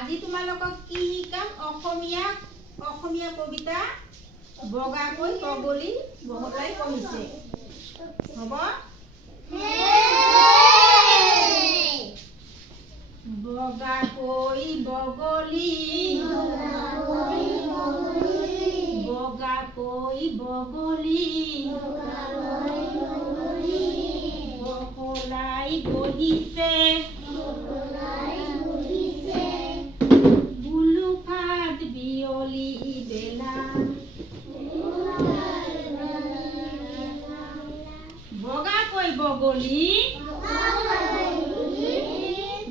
আজি তোমালোকক কি শিকাম অসমীয়া কবিতা বগাকৈ বগলী বহলাই কমিছে হ'ব বগাকৈ বগলী বহলাই বহিছে বুলুকাত বিয়লি বেলা বগাকৈ বগলী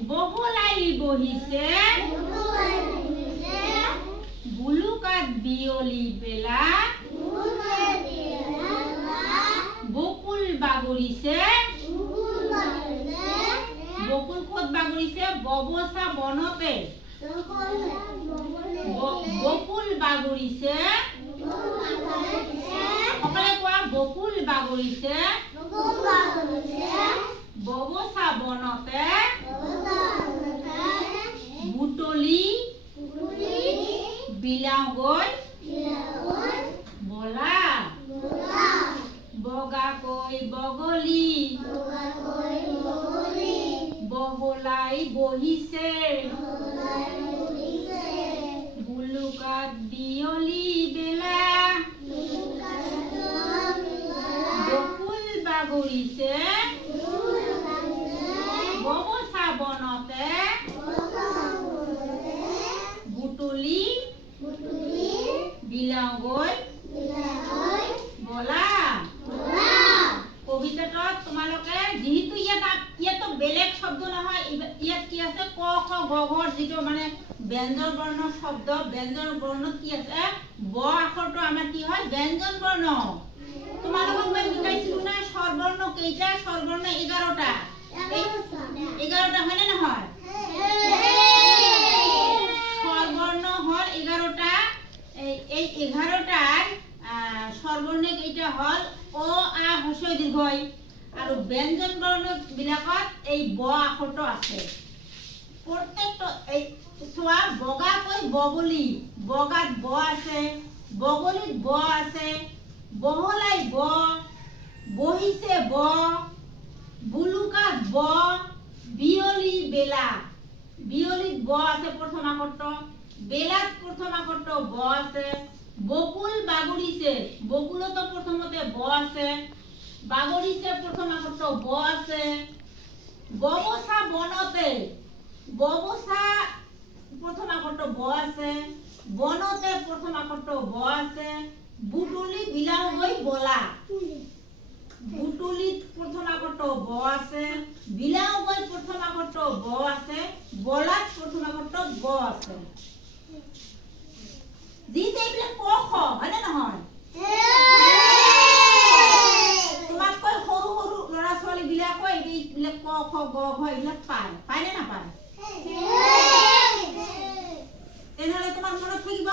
বহলাই বহিছে বুলুকাত বিয়লি বেলা বকুল বাগৰিছে বকুল ক'ত বাগৰিছে ববচা বনতে বকুল বাগৰিছে সকলে কোৱা বকুল বাগৰিছে ববচা বনতে বুটলি বিলাওগৈ বলা বগাকৈ বগলী বহলাই বহিছে বুলুকাত বিয়লি বেলা বকুল বাগৰিছে ববচা বনতে বুটলি বিলাওগৈ বলা কবিতাত তোমালোকে যেহেতু ইয়াত বেলেগ শব্দ নহয় ইয়াত কি আছে ক খ গ ঘ যেটো মানে ব্যঞ্জন বৰ্ণ শব্দ ব্যঞ্জন বৰ্ণ কি আছে ব আখৰটো আমাৰ কি হয় ব্যঞ্জন বৰ্ণ তোমালোকক মই শিকাইছিলো না স্বৰবৰ্ণ কেইটা স্বৰবৰ্ণ 11টা 11টা হয় না নহয় স্বৰবৰ্ণ হল 11টা এই 11টাৰ স্বৰবৰ্ণ কেইটা হল অ আ হস্ৰ দীৰ্ঘ আৰু ব্যঞ্জন বৰ্ণ বিলাকত এই ব আখৰটো আছে প্ৰত্যেকটো এই সোৱা বগাকৈ বগলী বগাত ব আছে বগলীত ব আছে বহলাই ব বহিছে ব বুলুকাত ব বিয়লি বেলা বিয়লিত ব আছে প্ৰথম আখৰটো বেলাত প্ৰথম আখৰটো ব আছে বকুল বাগৰিছে বকুলতো প্ৰথমতে ব আছে বাগৰিছে প্ৰথম আখৰটো ব আছে ববচা বনতে ববচা প্ৰথম আখৰটো ব আছে বনতে প্ৰথম আখৰটো ব আছে বুটলি বিলাওগৈ বলা বুটলিত প্ৰথম আখৰটো ব আছে বিলাওগৈ প্ৰথম আখৰটো ব আছে বলাত প্ৰথম আখৰটো ব আছে দিতে এইবিলাক ক খ হয় না নহয় তোমাতকৈ সৰু সৰু ল'ৰা ছোৱালী বিলাকো এইবিলাক ক খ গ ঘ এইবিলাক পায় নে নাপায় তেনেহলে তোমাৰ মনত থাকিব